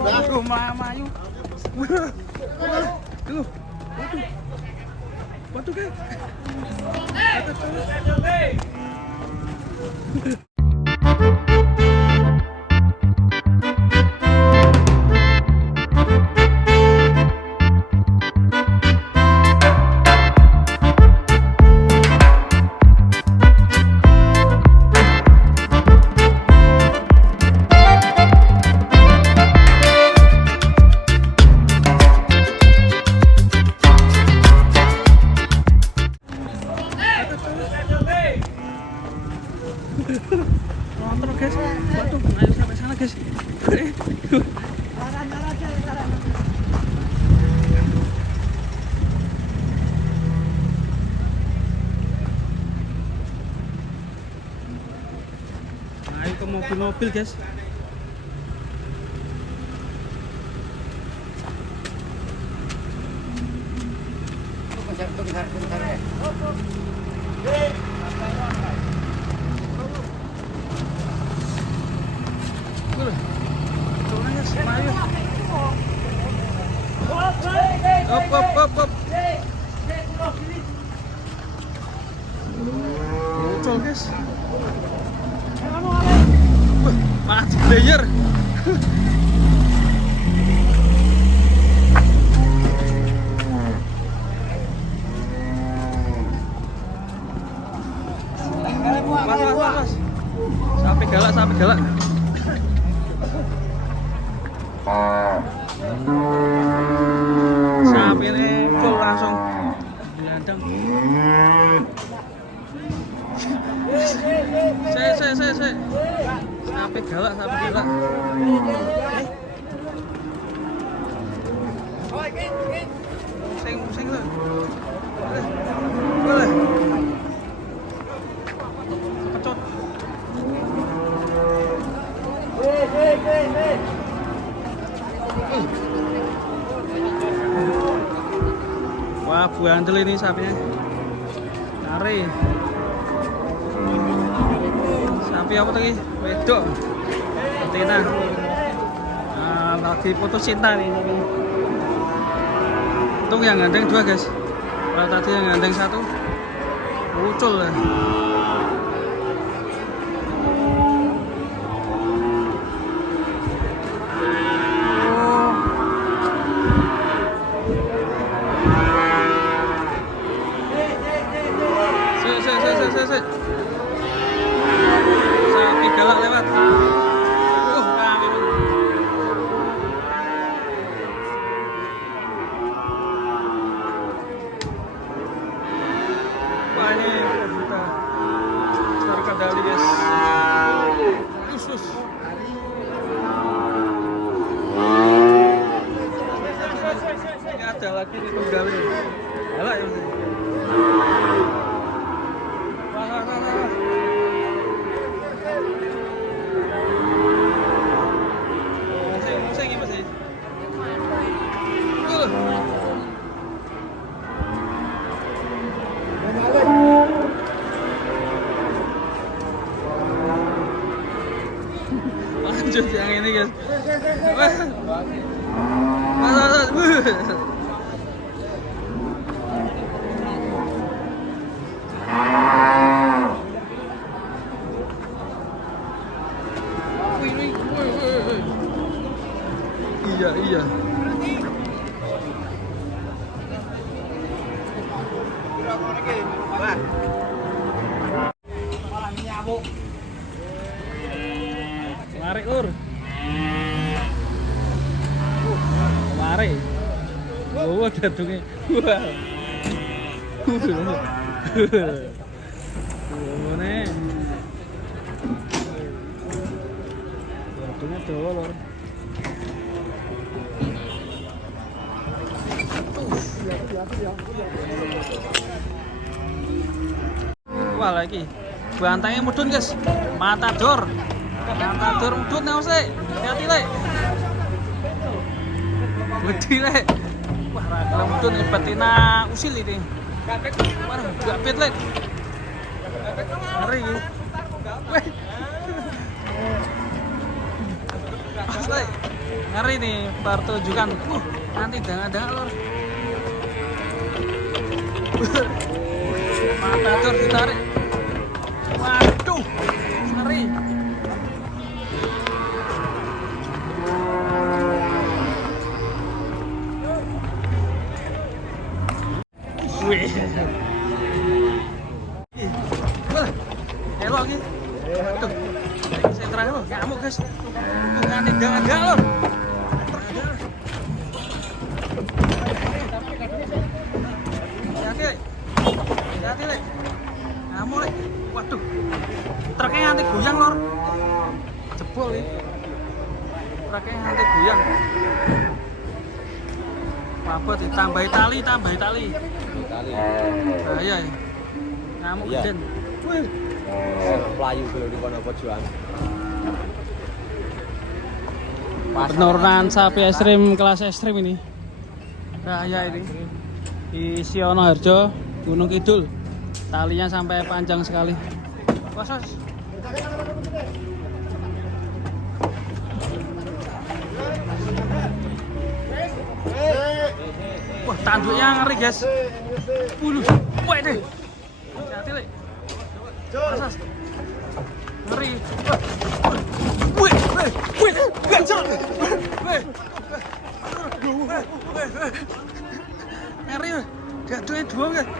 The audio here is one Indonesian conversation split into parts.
Aduh, mayu. Tuh. Batu ke? Kontrol guys, waduh, ayo sampai sana guys. Ayo ke mobil-mobil guys. Op. Muncul guys. Mati player. Mas. Sampai galak. Sampai full langsung gelandang. Saya. Sampai galak. Musing lah. Boleh. Kepecot. Wah, buandel ini sapinya. Lari. Sapi apa tadi? Wedok. Betina. Nah, lagi putus cinta nih sapinya. Untung yang gandeng 2 guys. Kalau tadi yang gandeng 1 muncul lah. Sapi galak lewat. Wah, ini kita cari kendali guys. Sus. Ini ada lagi nih kendali. Galak ya. Lanjut yang ini guys. Iya. Mari ur. Mari. Oh, dadunge. Wah. Ngene. Dadunge dawa lho. Wah lagi bantangnya mudun guys, matador mudun nih sih, hati le, gede le, wah ragil mudun nih betina usil ini, wah gapit le, ngeri, Asli. Ngeri nih pertunjukan. Nanti dangan-dangan lor. Matador ditarik. Waduh, ngeri. Wih. Elok iki. Waduh. Sentra lo, ngamuk guys. Nganti dangan-dangan lor. Hati-hati lek. Ngamuk lek. Waduh. Truknya nganti goyang lor. Jebol nih. Truknya nganti goyang. Apa ditambahi tali, tambahi tali. Bahaya ya. Ngamuk geden. Wih. Pelayu dulu di kono pojokan. Penurunan sapi ekstrim kelas ekstrim ini. Bahaya ini. Di Sionoharjo, Gunung Kidul. Talinya sampai panjang sekali. Wasos. Wah, tanduknya ngeri guys. Wah deh. Hati-hati lek. Wasos. Ngeri. Wih, gancel. Ngeri. Jatuhnya dua guys.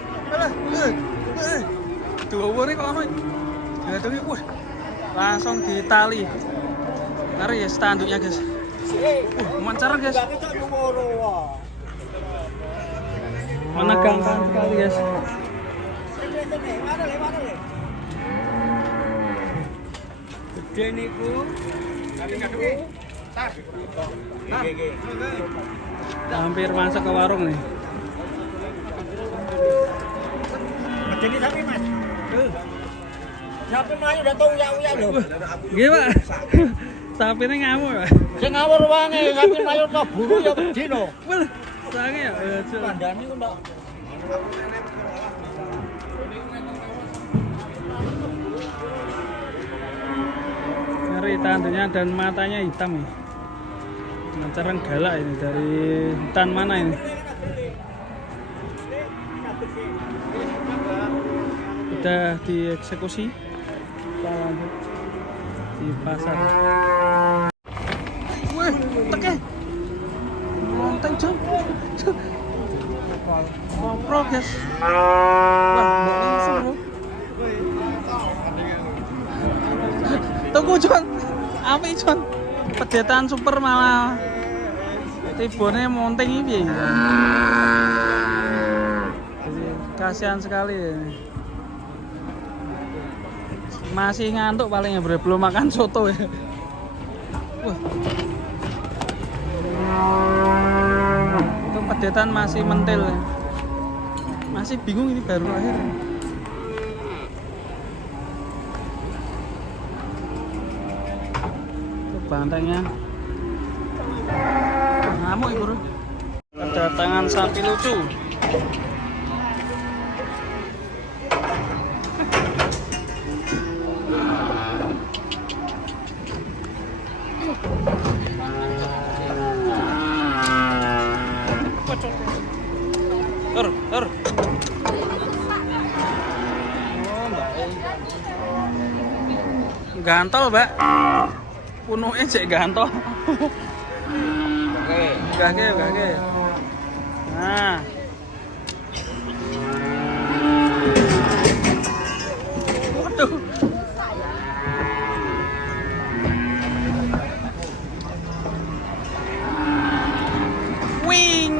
Dua wari kok lama. Jatuhnya langsung ditali. Ngeri ya tanduknya guys. Mancar guys. Menegangkan sekali guys. Gede niku. Hampir masuk ke warung nih. Gede sapi mas. Sapi melayu udah tau uya-uya loh. Nggih Pak. Sapine ngamuk Pak. Sing ngawur wangi sapi melayu tak buru ya gede loh. Wah, sange ya. Kandani ku ndak. Ngeri tanduknya dan matanya hitam nih. Mancaran galak ini dari hutan mana ini? Udah dieksekusi. Kita lanjut di pasar. Wih, teke. Monteng jam. Ngoprol guys. Wah, mbok langsung bro. Tunggu John. Api John. Pedetan super malah tibone monteng iki. Kasihan sekali ini. Masih ngantuk paling ya bro, belum makan soto ya. Wah. Itu pedetan masih mentil ya. Masih bingung ini baru lahir. Itu bantengnya. Ngamuk bro. Kedatangan sapi lucu. Tur. Oh, Mbak. Gantol, Mbak. Punuke cek gantol. Oke. Nah. Waduh. Wing.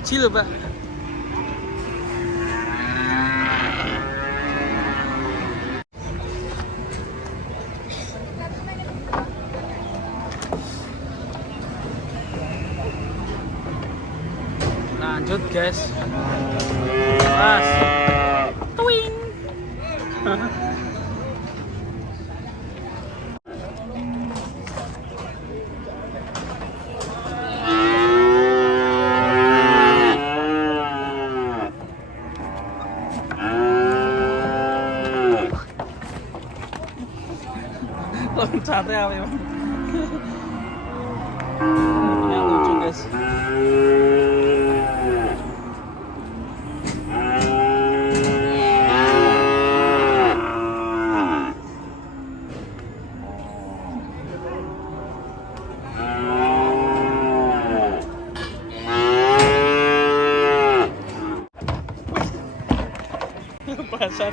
Cil Pak. Lanjut guys. Pas. Twing. Loncatnya apa ya? Ini lucu guys. Pasar.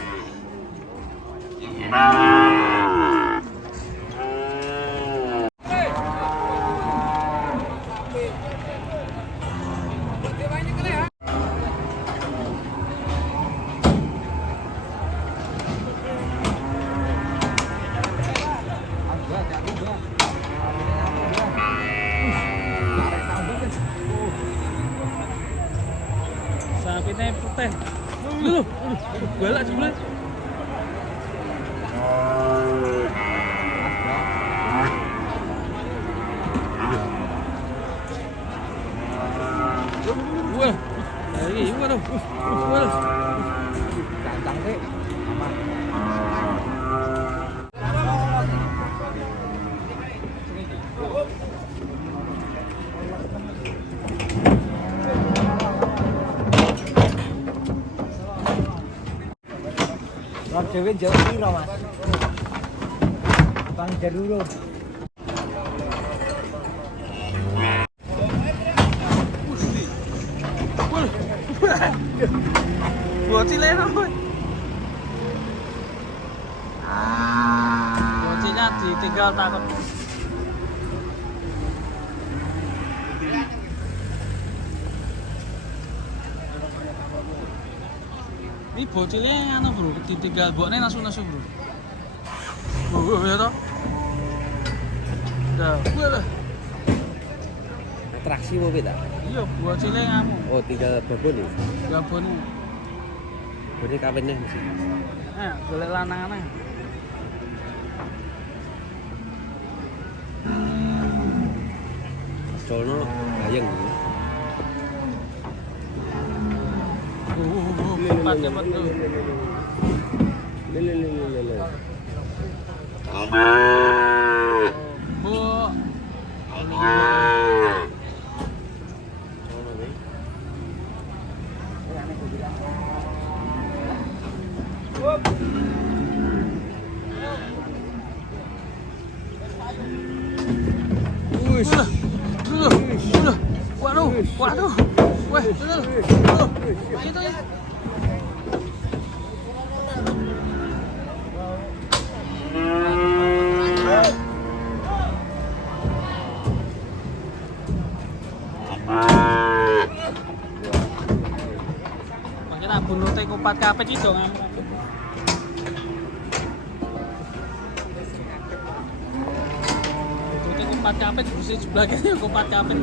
Sapinya putih. Loh, galak sebelah. Wah, ini waduh. Waduh. Ganteng sih. Ram dewe jauh piro, Mas? Bang Jaluro. Bocilnya apa? Bocilnya ditinggal takut. Ini bocilnya anu bro, ditinggal buatnya nasu-nasu bro. Ya toh? Dah, Atraksi mau beda? iya bocilnya ngamu. Oh, tinggal babon nih. Gabon. Berarti kawinnya mesti. Golek lanang-lanang. Soalnya bayang. Cepat tuh. Lele. Bu. Waduh. Weh, betul. Itu ya. Makanya bunute kupat kapet iki dong. Bunute kupat kapet busi sebelahnya kupat kapet.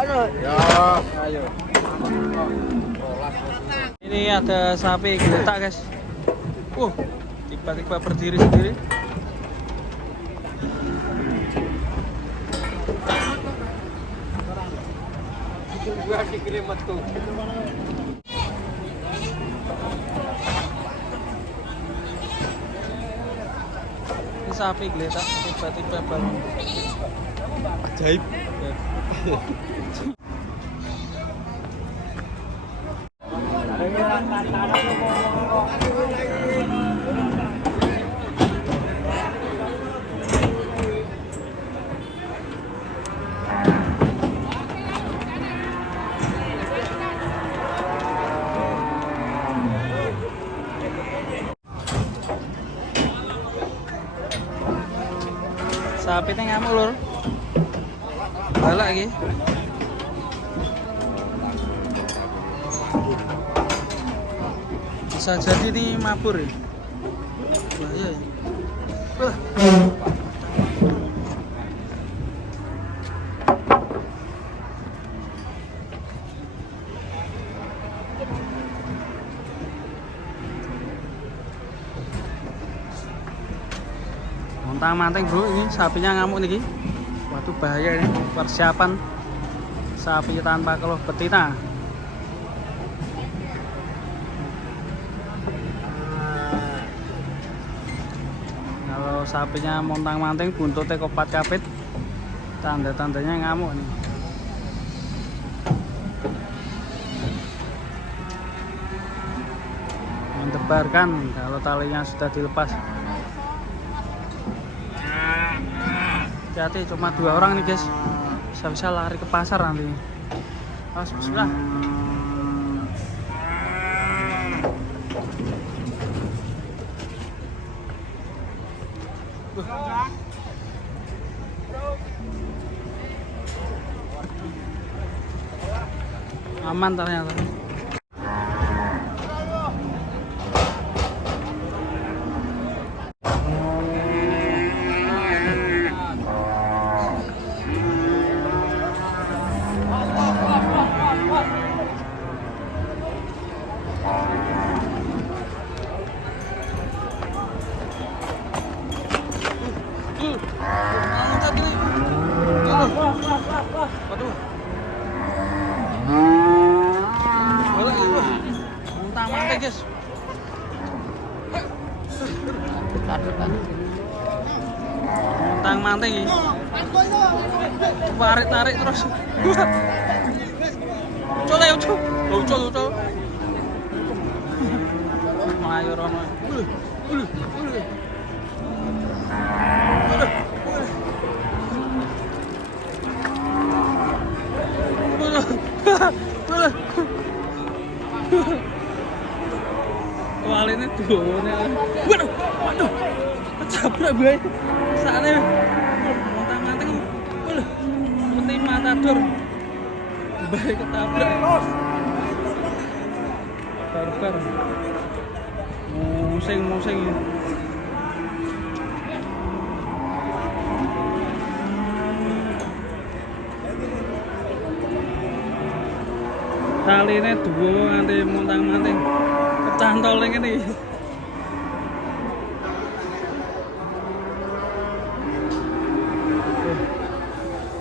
Ya, ayo. Ini ada sapi geletak guys. Tiba-tiba berdiri sendiri. Gua dikirim metu. Ini sapi geletak tiba-tiba bangun. Ajaib. Sapine ngamuk lur. Balak iki. Bisa jadi ini mabur ya. Bahaya ya. Montang-manting bro, ini sapinya ngamuk nih. Waduh bahaya ini, persiapan sapi tanpa keluh betina. Kalau sapinya montang-manting buntutnya kopat kapit, tanda-tandanya ngamuk nih. Mendebarkan kalau talinya sudah dilepas. Hati-hati, cuma 2 orang nih guys, bisa lari ke pasar nanti. Bismillah. Aman ternyata. Guys, montang-manting ini, tarik terus. Ucul. Melayu rono. Ini duone. Waduh. Ketabrak bae. Sakne. Montang-manting. Mati matador. Bae ketabrak. Barbar. Musing. Taline duwe nganti montang-manting. Kecantol ini.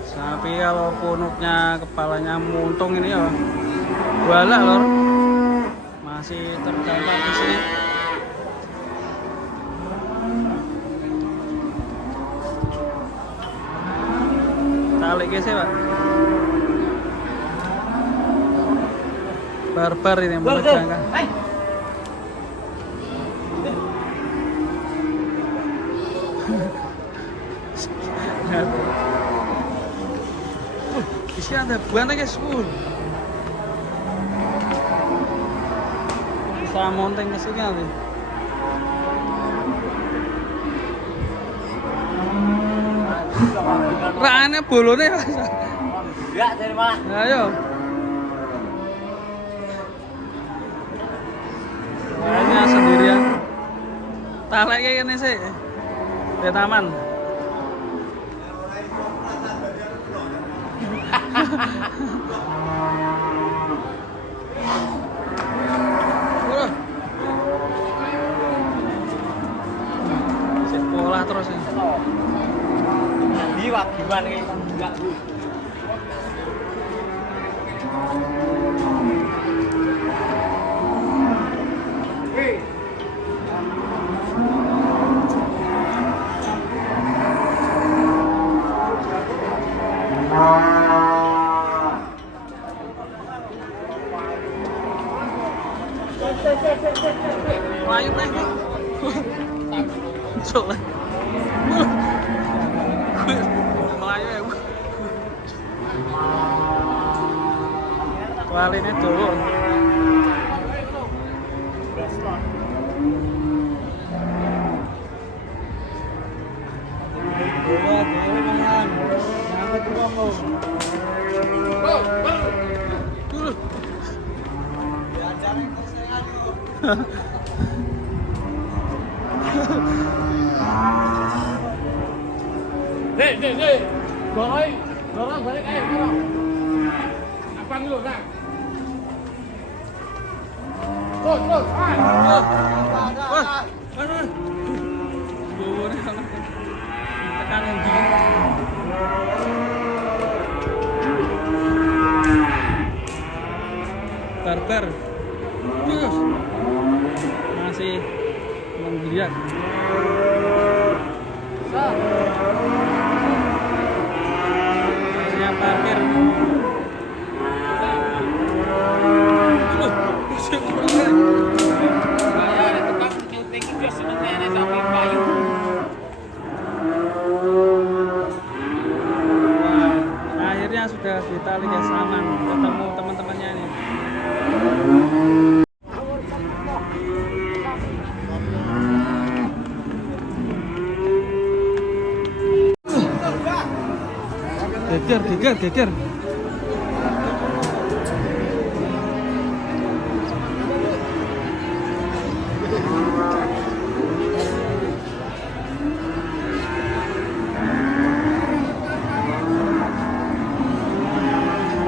Sapi kalau punuknya kepalanya muntung ini ya balak lor, masih terdampar di sini. Tali guys ya pak. Barbar ini menegangkan. Isi ada buana guys, bisa monteng ke sini nanti. Raannya bolone ya. Enggak dari mana? Ayo. Kayaknya sendirian. Talek kayak gini sih. Di taman. Sekolah terus ya. Liwat gimana nih? Enggak. Melayu teh. Soalnya. Melayu ya. Waline turun. Dek. Dorong balik air, dorong. Abang dulu, nah. Terus. Tekan engine. Barbar. Terus. Masih menggeliat. Masih parkir. Akhirnya sudah ditali guys, aman, ketemu teman-temannya nih. Geger.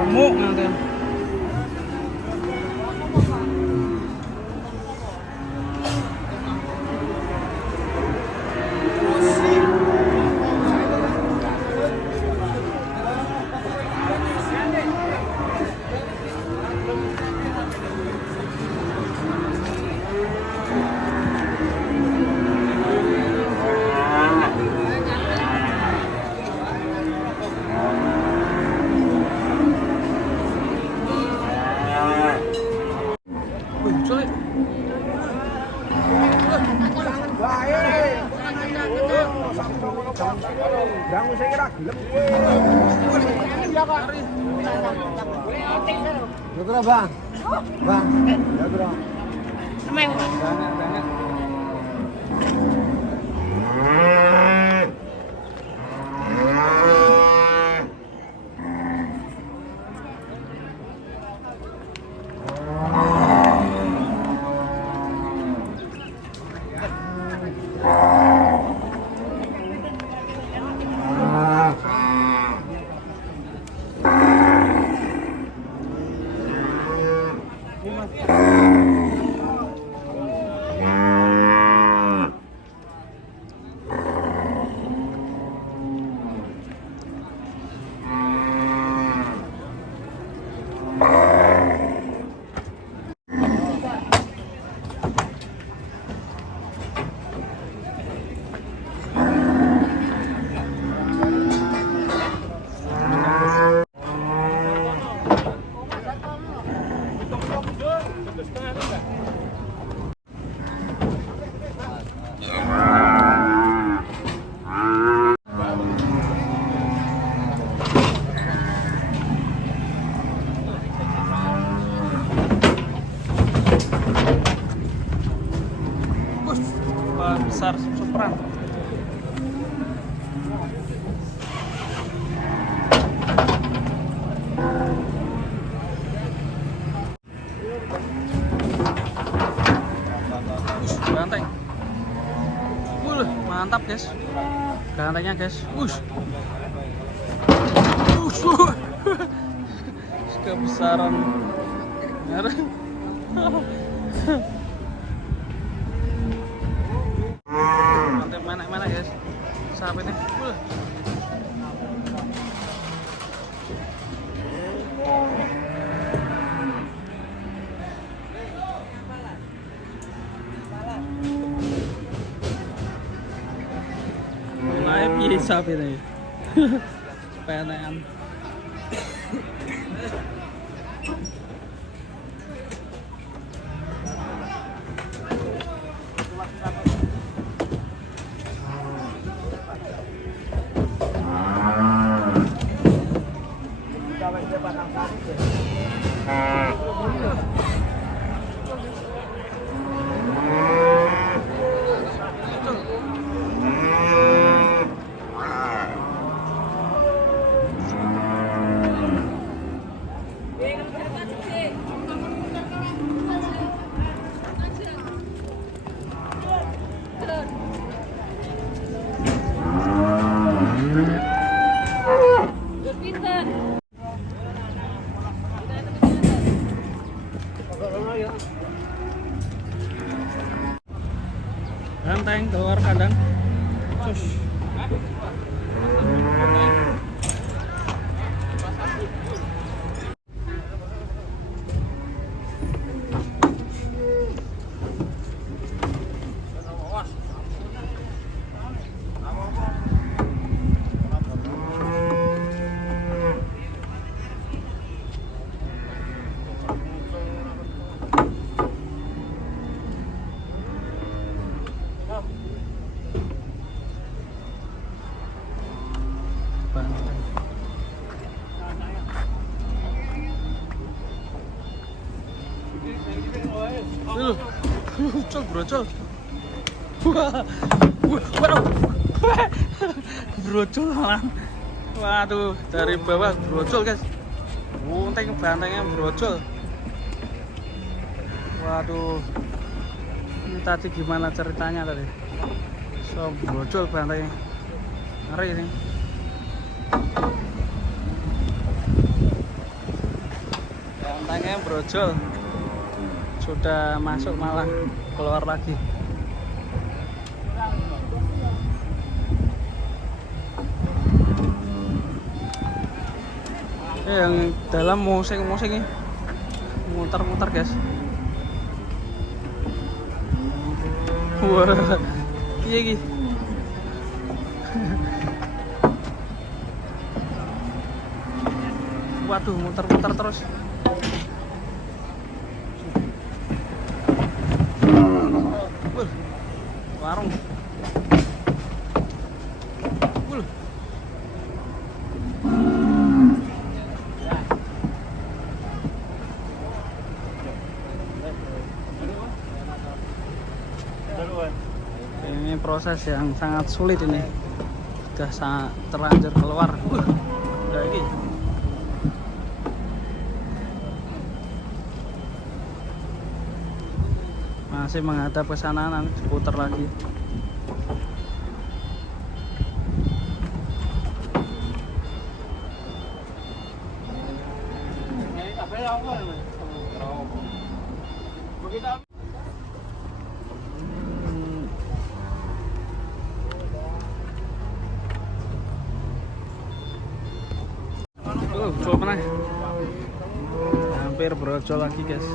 Remuk nanti. Bang. Besar superan. Ganteng. Mantap guys. Gantengnya guys. Kebesaran. Mana guys, sapi nih. Mulai piye sapi nih. Penean. monteng keluar kandang. Cus. Brocol, brocol. Wah, waduh, brocol malah. Waduh, dari bawah brocol guys. Bunting bantengnya brocol. Waduh, ini tadi gimana ceritanya tadi? So brocol bantengnya, ngeri ini. Bantengnya brocol. Sudah masuk malah keluar lagi. Yang dalam musing-musing muter-muter guys. Wah, iya gini. Waduh, muter-muter terus. Warung. Ini proses yang sangat sulit ini. Sudah sangat terlanjur keluar. Udah ini. Masih menghadap ke sana, nanti putar lagi. Coba mana? Hampir brocol lagi guys.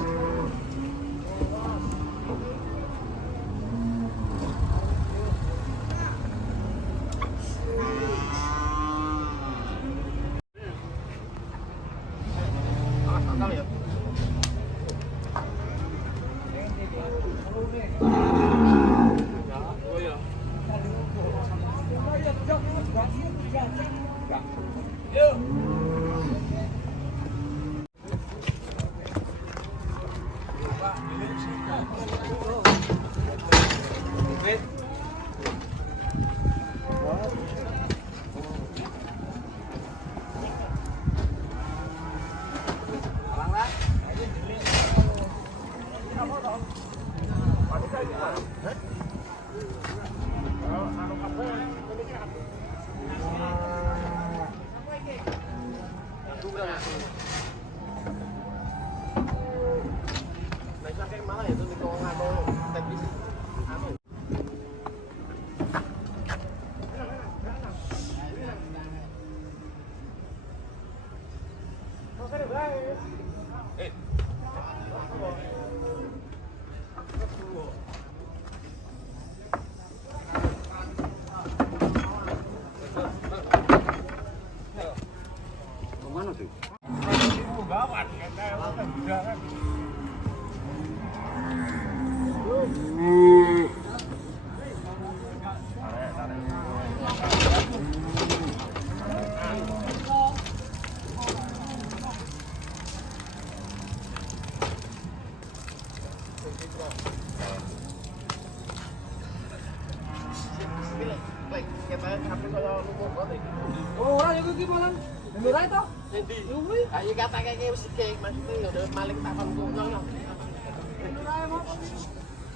Oh, ora yo iki malah. Ora itu. Endi? Kuwi. Ayo kata kayak wis iki maksudnya udah maling takon kuno yo.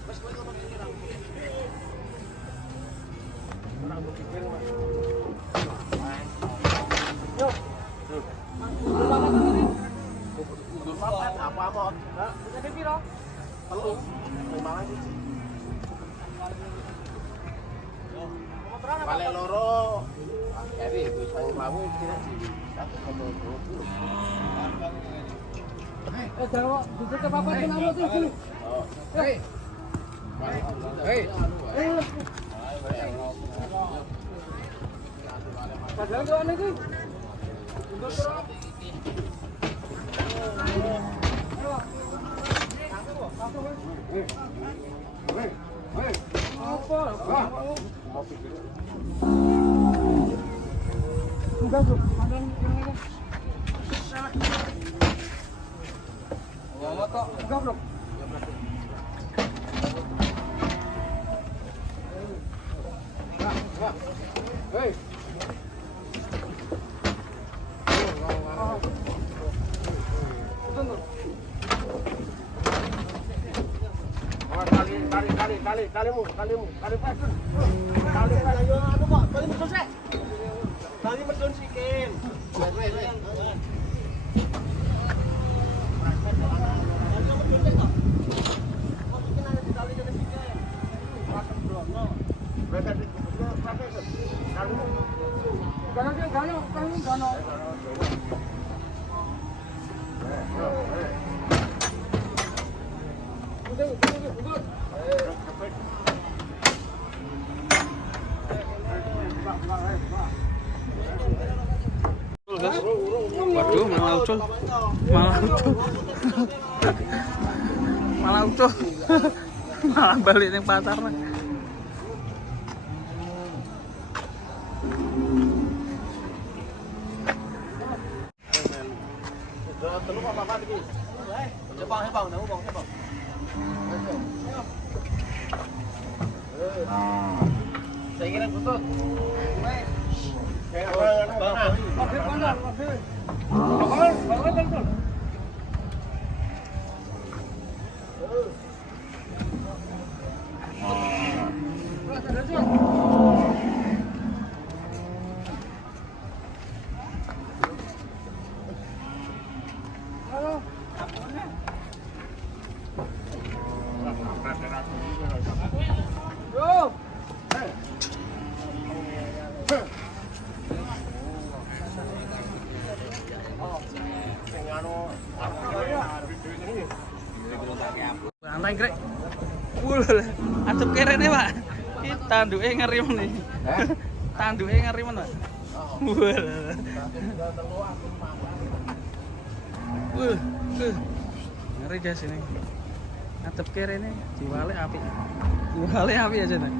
Wis kowe ngomong iki ra. Ora mbok pikir Mas. Yo. Papat apa amot? Hah? Bisa piro? Perlu. Memang siji. Balik loro. Jadi bisa mau kira sih. Jangan bisa ke papat kenapa tuh sini. Hei. Hei. Padahal tuh aneh tuh. Enggak, Bro. Pandang yang ini. Enggak, Bro. Hei. Kalimu, kali pesun. Kali ayo anu kok, kali medun sih. Kali medun sikin. Wes. Waduh, malah ucul. Malah ucul. Malah balik ning pasar. Saya kira butut. Santai grek. Adep kerene, Pak. Iki tanduke ngeri men iki. Tanduke ngeri men, Pak. Ngeri guys ini. Adep kerene diwalek apik. Diwalek apik aja nih.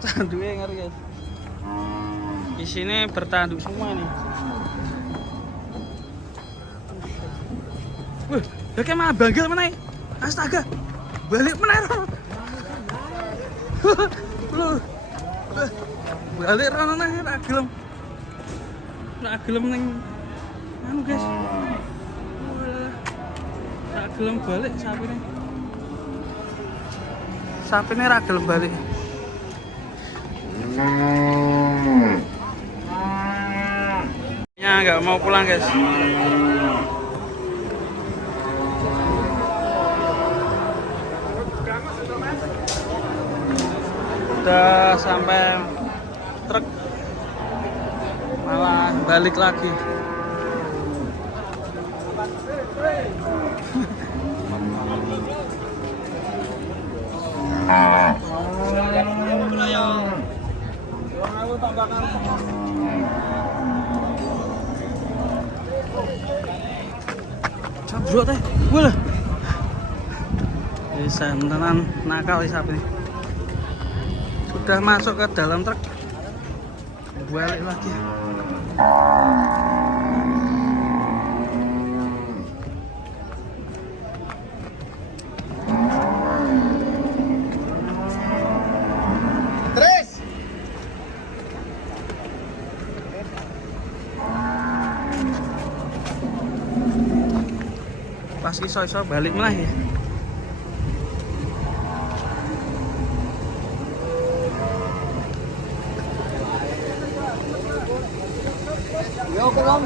Tanduke ngeri guys. Di sini bertanduk semua nih. Ya kayak mah bangga mana? Astaga, balik mana? Lu, balik rana nih, tak gelem neng, anu guys, tak gelem balik sapi nih tak gelem balik. Ya nggak mau pulang guys. Udah sampai truk malah balik lagi. Cabrok teh, wala. Bisa tenan nakal sapi ini. Sudah masuk ke dalam truk, balik lagi. Terus. Pas iso-iso balik malah ya. Yo, pulang.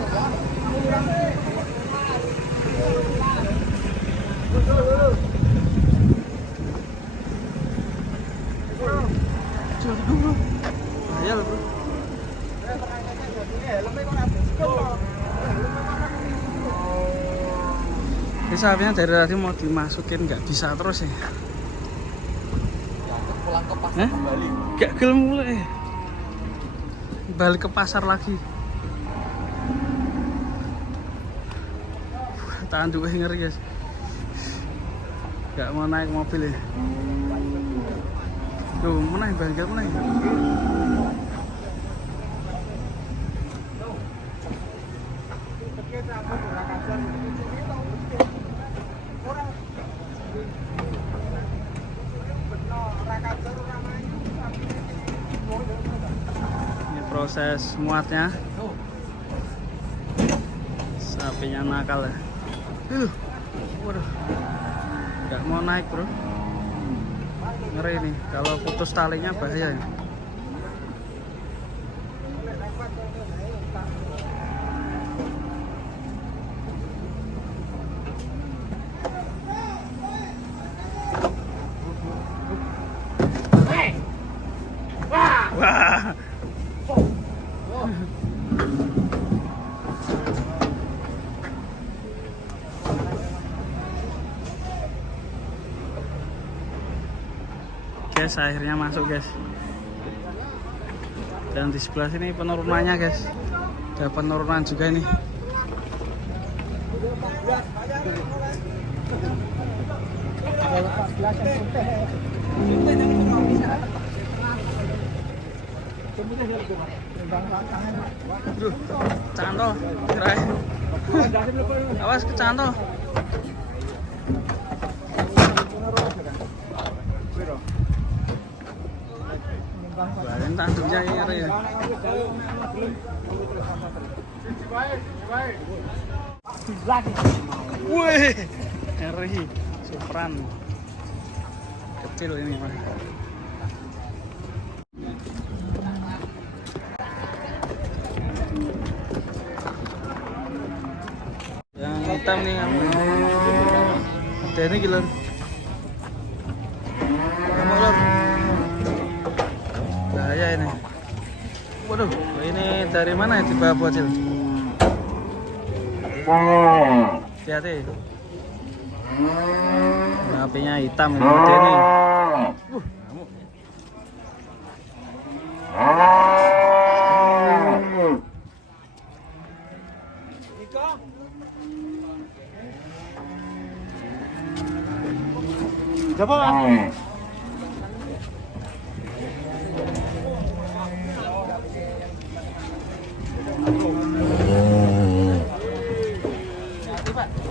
Ini sapinya dari tadi mau dimasukin nggak bisa terus ya. Pulang ke pasar kembali. Gak gelem mulai. Balik ke pasar lagi. Tanduk ngeri guys. Gak mau naik mobil ya. Tuh, mana bangkel mana? Ini proses muatnya. Sapinya nakal ya. Waduh, nggak mau naik bro. Ngeri nih, kalau putus talinya bahaya ya. Wah. Guys, akhirnya masuk guys. Dan di sebelah sini penurunannya guys. Ada penurunan juga nih. Aduh, kecantol, kirain. Awas kecantol. Badan tanduknya ngeri ya. Wih, ngeri, superan. Kecil ini mah. Yang hitam nih, ada ini gila. Molor. Bahaya ini. Waduh, ini dari mana ya dibawa bocil? Hati-hati. Apinya hitam ini. Gede nih. Coba.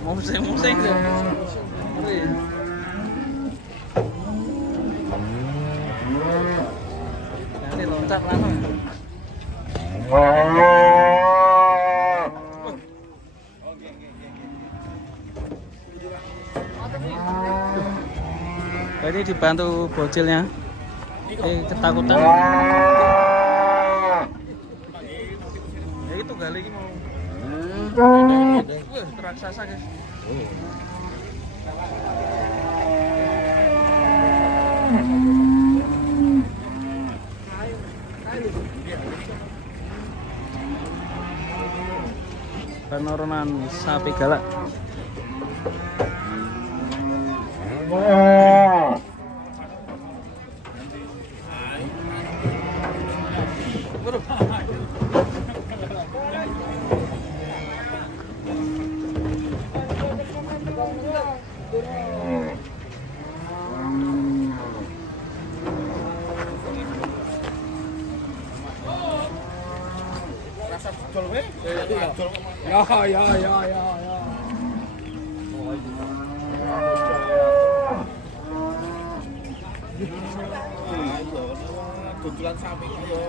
Musing-musing deh. Nanti loncat langsung. Tadi dibantu bocilnya. Ketakutan. Ya itu gali ini mau. Raksasa guys. Penurunan sapi galak. Ya. Kumpulan sapi yo.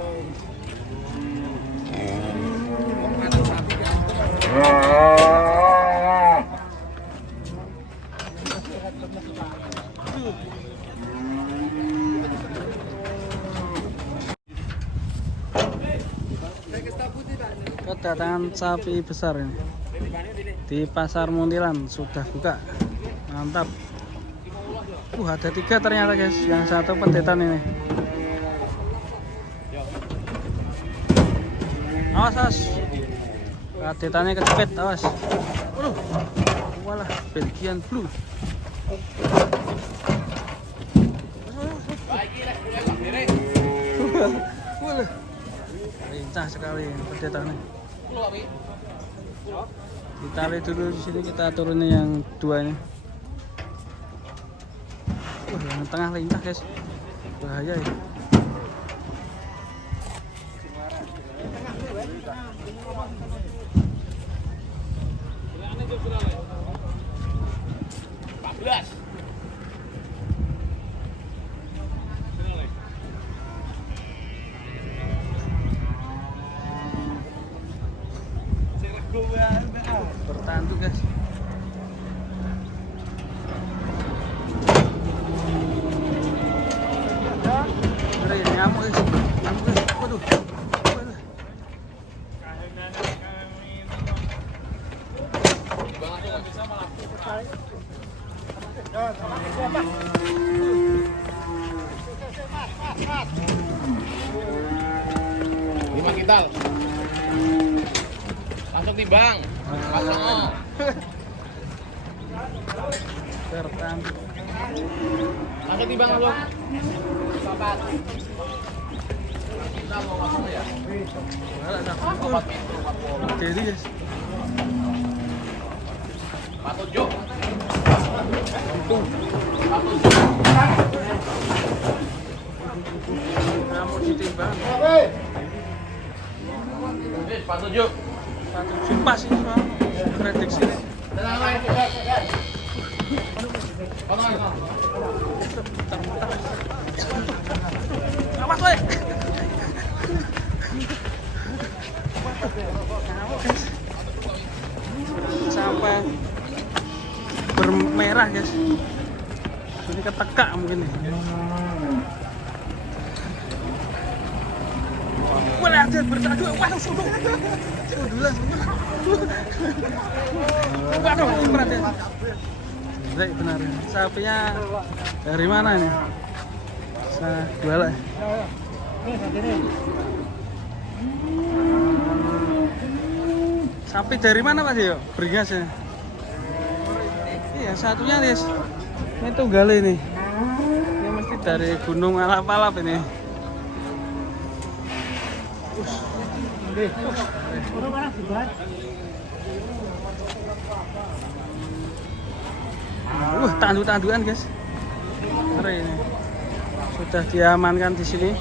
Kedatangan sapi besar ini di pasar Muntilan sudah buka, mantap. Ada 3 ternyata guys, yang satu pendetan ini. Awas. Kadetannya kecepet, awas. Waduh. Walah, Belgian Blue. Walah. Lincah sekali kadetannya. Kita lihat dulu di sini, kita turunin yang dua ini. Yang tengah lincah guys, bahaya ya. Bertanduk guys. Ngeri ngamuk guys. Ngamuk guys. Waduh. Waduh. Lima kintal. Langsung timbang. Bertanduk. Langsung timbang langsung. Kita mau masuk ya. Jadi guys. Patujuk. Ngamuk ditimbang. Patujuk. Satu jumpa sih soal prediksi. Awas weh. Sampai bermerah guys. Ini ketekak mungkin nih. Wah, ada bertadu. Waduh, sundulan. Waduh, berat ya. Baik, benar. Sapinya dari mana ini? Saya jual ya. Sapi dari mana Pak Dio? Beringas ya? Iya, satunya guys. Ini tunggal ini. Ini mesti dari Gunung Alap-Alap ini. Tanduk-tandukan guys. Ngeri ini. Sudah diamankan di sini.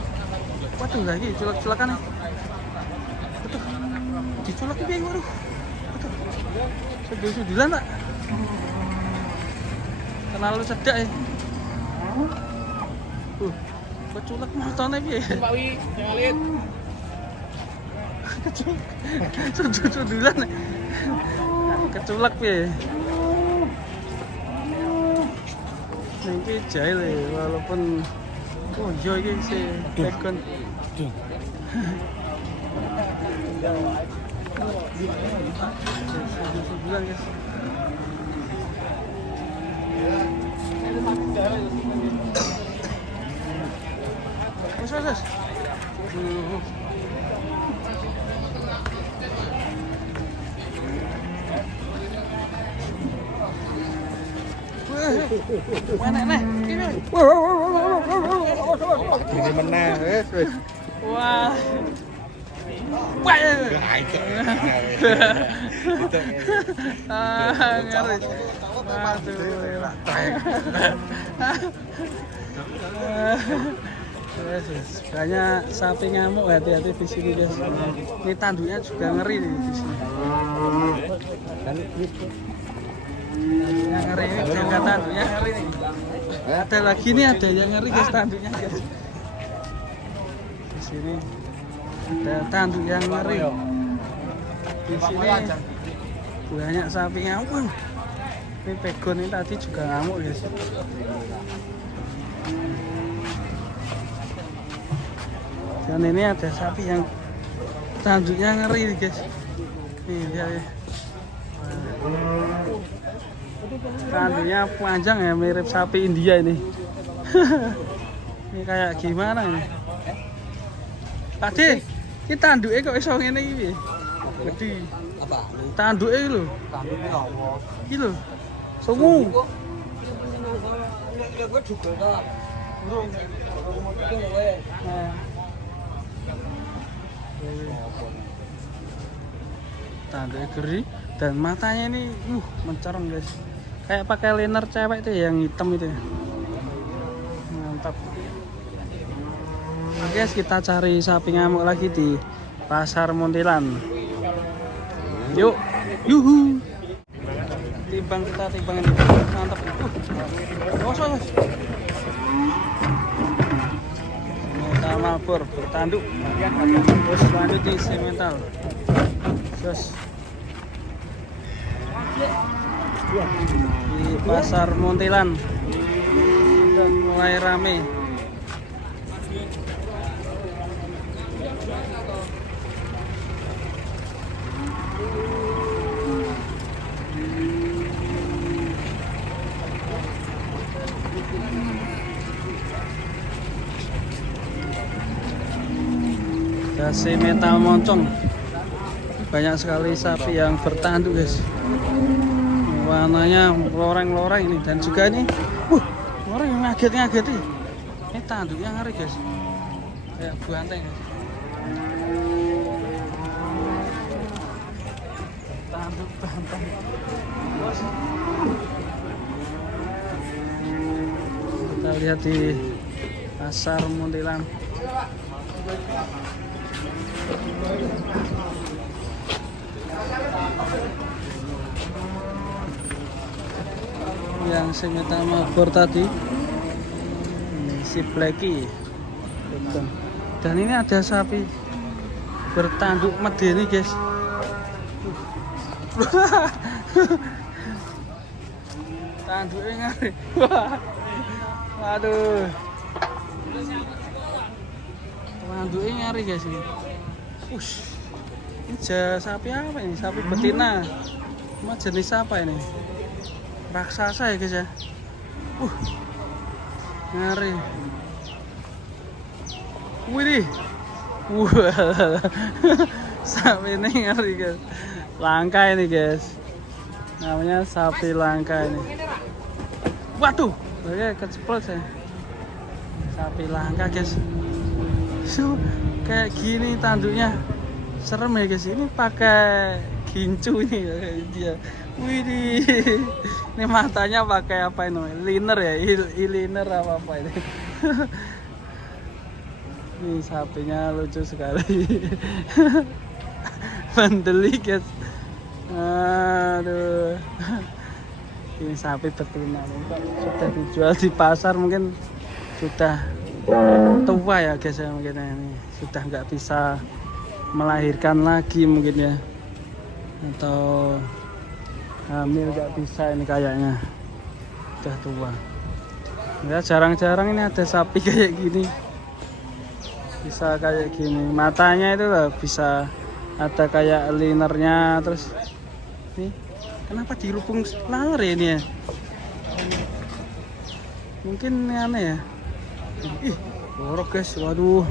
Waduh, lagi culak-culakan nih. Betul. Diculak piye waduh. Betul. Sudul-sudulan Pak. Terlalu cedak ya. Keculak motone piye? Pak Wi, nyalit. Sudul-sudulan. Keculak piye? Ini jahil ya, walaupun oh iya ini si bacon. Sebulan guys. Mas. Mana nih? Ini menang, wes. Wah. Wah. Ngeri. Banyak sapi ngamuk, hati-hati di sini guys. Ini tanduknya juga ngeri di sini. Yang ngeri ini juga tanduknya ngeri nih. Ada lagi nih, ada yang ngeri guys tanduknya guys. Di sini ada tanduk yang ngeri. Di sini banyak sapi ngamuk. Ini pegon ini tadi juga ngamuk guys. Dan ini ada sapi yang tanduknya ngeri guys. Nih lihat ya. Tanduknya panjang ya, mirip sapi India ini. Ini kayak gimana ini? Tadi ini tanduknya kok iso ngene iki piye? Gede. Apa? Tanduknya lho. Tanduknya apa? Iki lho. Sungu. Ya gue juga tak. Burung. Nah. Tanduknya geri dan matanya ini mencorong guys. Kayak pakai liner cewek itu yang hitam itu. Mantap. Oke guys, kita cari sapi ngamuk lagi di Pasar Muntilan. Yuk, yuhu. Timbang kita timbang ini. Mantap. Kosong guys. Semental Malbor bertanduk. Terus lanjut di semental. Terus di Pasar Muntilan sudah mulai rame. Kasih metal moncong, banyak sekali sapi yang bertanduk guys. Warnanya loreng-loreng ini dan juga ini loreng yang ngaget-ngageti. Ini tanduknya ngeri guys, kayak buanteng guys. Tanduk banteng. Kita lihat di Pasar Muntilan. Yang semental Malbor tadi ini si Blacky. Dan ini ada sapi bertanduk medeni guys. Tanduknya ngari. Waduh. Tanduknya ngari guys ini. Ini sapi apa ini? Sapi betina. Cuma jenis apa ini? Raksasa ya guys ya. Ngeri. Widih. Sapi ini ngeri guys. Langka ini guys. Namanya sapi langka ini. Waduh, keceplos ya. Sapi langka guys. Kayak gini tanduknya. Serem ya guys. Ini pakai gincu ini dia. Widih. Ini matanya pakai apa ini? Liner ya, liner apa ini? Ini sapinya lucu sekali. Bandeli guys. Aduh. Ini sapi betina sudah dijual di pasar, mungkin sudah tua ya guys ya, mungkin ini sudah nggak bisa melahirkan lagi mungkin ya, atau hamil nggak bisa ini kayaknya, udah tua ya. Jarang-jarang ini ada sapi kayak gini, bisa kayak gini, matanya itu lah bisa ada kayak linernya. Terus nih kenapa dirubung laler ya ini ya, mungkin aneh ya. Ih, borok guys, waduh.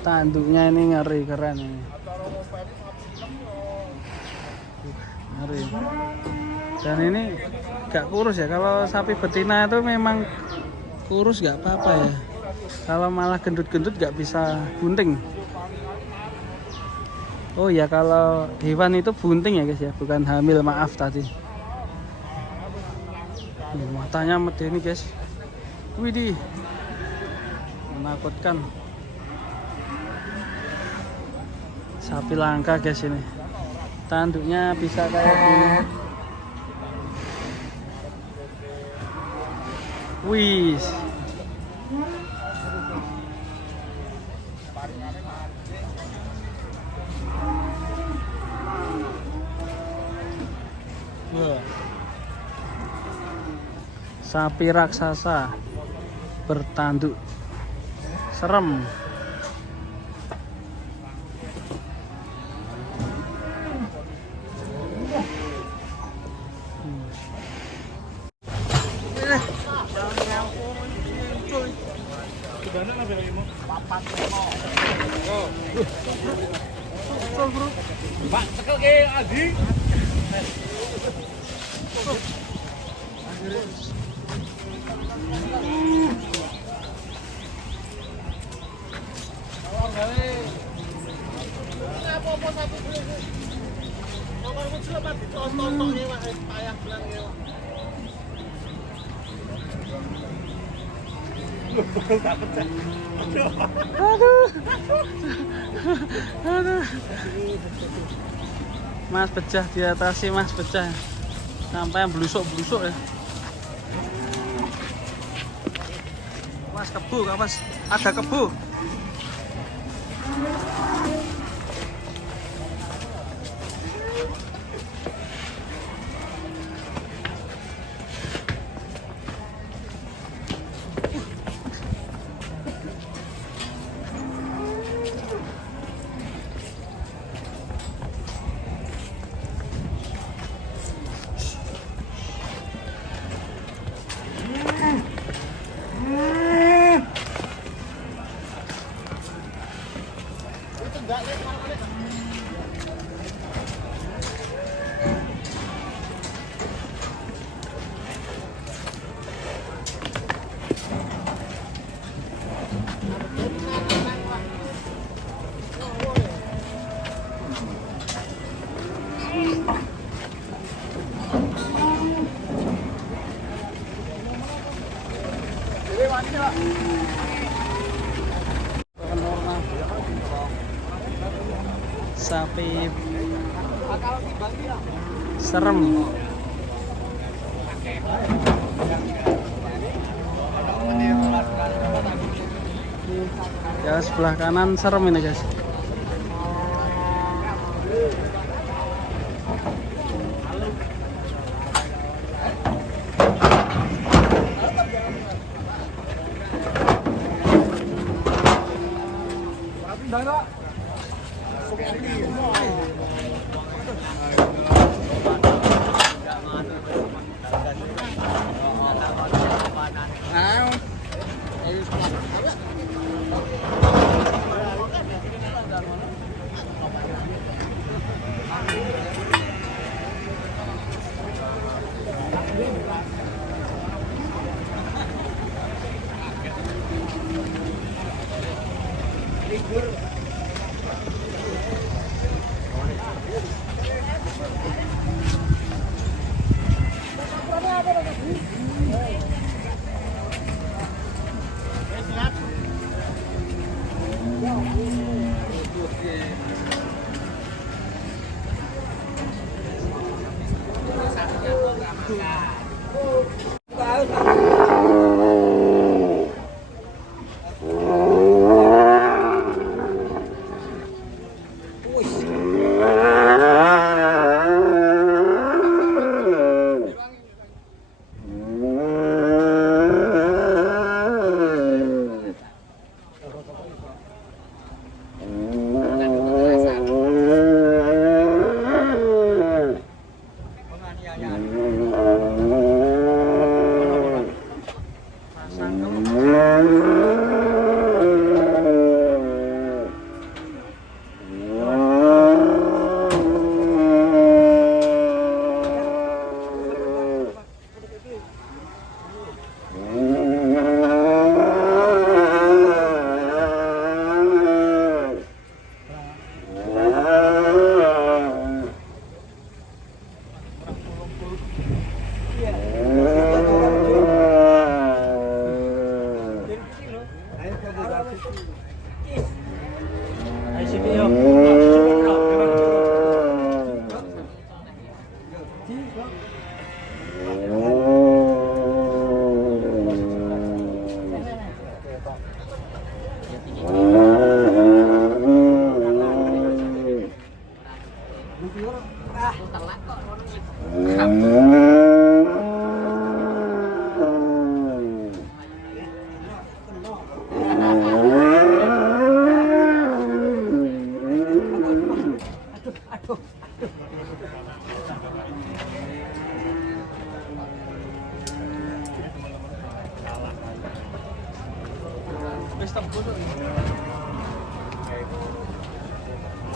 Tanduknya ini ngeri, keren ini. Ngeri. Dan ini gak kurus ya. Kalau sapi betina itu memang kurus gak apa-apa ya. Kalau malah gendut-gendut gak bisa bunting. Oh ya, kalau hewan itu bunting ya guys ya, bukan hamil, maaf tadi. Matanya medeni guys. Widih, menakutkan. Sapi langka guys ini. Tanduknya bisa kayak gini. Wih. Sapi raksasa bertanduk, serem. Pak, tekel ke Adi. Apa-apa satu dulu. Nomor kecil apa ditonton ya, Pak. Payah bilang ya. Aduh. Mas pecah di atas sih, Mas pecah. Sampai blusuk-blusuk ya. Mas kebu, Mas. Ada kebu. Sapi serem. Ya sebelah kanan serem ini guys.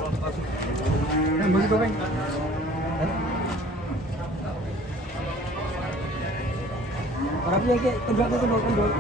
Begitu, Bang. Orang yang kayak kendor.